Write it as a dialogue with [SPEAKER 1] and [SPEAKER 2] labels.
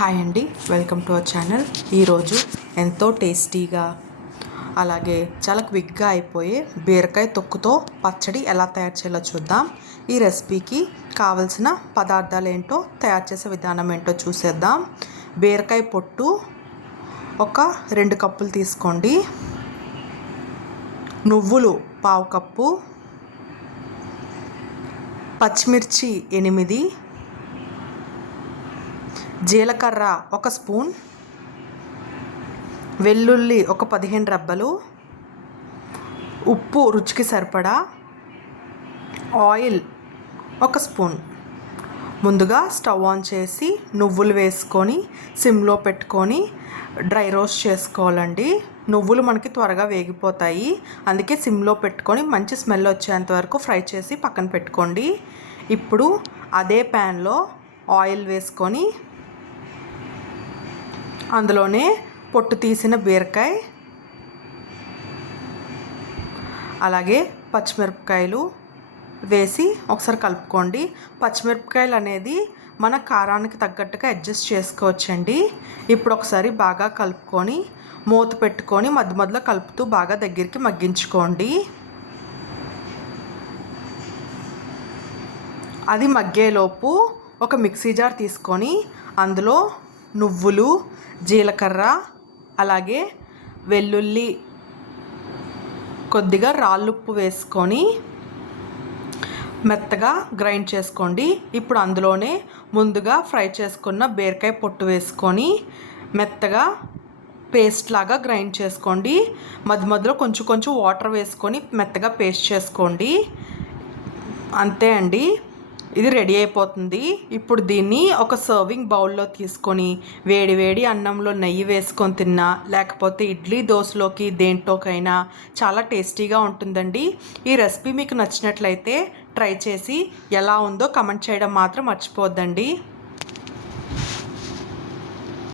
[SPEAKER 1] Hi అండి. Welcome to our channel. ఈరోజు ఎంతో టేస్టీగా అలాగే చాలా క్విక్గా అయిపోయే బీరకాయ తొక్కుతో పచ్చడి ఎలా తయారు చేయాలో చూద్దాం. ఈ రెసిపీకి కావలసిన పదార్థాలు ఏంటో తయారు చేసే విధానం ఏంటో చూసేద్దాం. బీరకాయ పొట్టు ఒక రెండు కప్పులు తీసుకోండి. నువ్వులు పావు కప్పు. పచ్చిమిర్చి ఎనిమిది. జీలకర్ర ఒక స్పూన్ వెల్లుల్లి ఒక పదిహేను రబ్బలు ఉప్పు రుచికి సరిపడా ఆయిల్ ఒక స్పూన్. ముందుగా స్టవ్ ఆన్ చేసి నువ్వులు వేసుకొని సిమ్లో పెట్టుకొని డ్రై రోస్ట్ చేసుకోవాలండి. నువ్వులు మనకి త్వరగా వేగిపోతాయి. అందుకే సిమ్లో పెట్టుకొని మంచి స్మెల్ వచ్చేంత వరకు ఫ్రై చేసి పక్కన పెట్టుకోండి. ఇప్పుడు అదే ప్యాన్లో ఆయిల్ వేసుకొని అందులోనే పొట్టు తీసిన బీరకాయ అలాగే పచ్చిమిరపకాయలు వేసి ఒకసారి కలుపుకోండి. పచ్చిమిరపకాయలు అనేది మన కారానికి తగ్గట్టుగా అడ్జస్ట్ చేసుకోవచ్చండి. ఇప్పుడు ఒకసారి బాగా కలుపుకొని మూత పెట్టుకొని మధ్య మధ్యలో కలుపుతూ బాగా దగ్గరికి మగ్గించుకోండి. అది మగ్గేలోపు ఒక మిక్సీ జార్ తీసుకొని అందులో నువ్వులు జీలకర్ర అలాగే వెల్లుల్లి కొద్దిగా రాళ్ళుప్పు వేసుకొని మెత్తగా గ్రైండ్ చేసుకోండి. ఇప్పుడు అందులోనే ముందుగా ఫ్రై చేసుకున్న బీరకాయ పొట్టు వేసుకొని మెత్తగా పేస్ట్ లాగా గ్రైండ్ చేసుకోండి. మధ్య మధ్యలో కొంచెం కొంచెం వాటర్ వేసుకొని మెత్తగా పేస్ట్ చేసుకోండి. అంతే అండి. ఇది రెడీ అయిపోతుంది. ఇప్పుడు దీన్ని ఒక సర్వింగ్ బౌల్లో తీసుకొని వేడి వేడి అన్నంలో నెయ్యి వేసుకొని తిన్నా లేకపోతే ఇడ్లీ దోశలోకి దేంట్లోకైనా చాలా టేస్టీగా ఉంటుందండి. ఈ రెసిపీ మీకు నచ్చినట్లయితే ట్రై చేసి ఎలా ఉందో కమెంట్ చేయడం మాత్రం మర్చిపోద్దండి.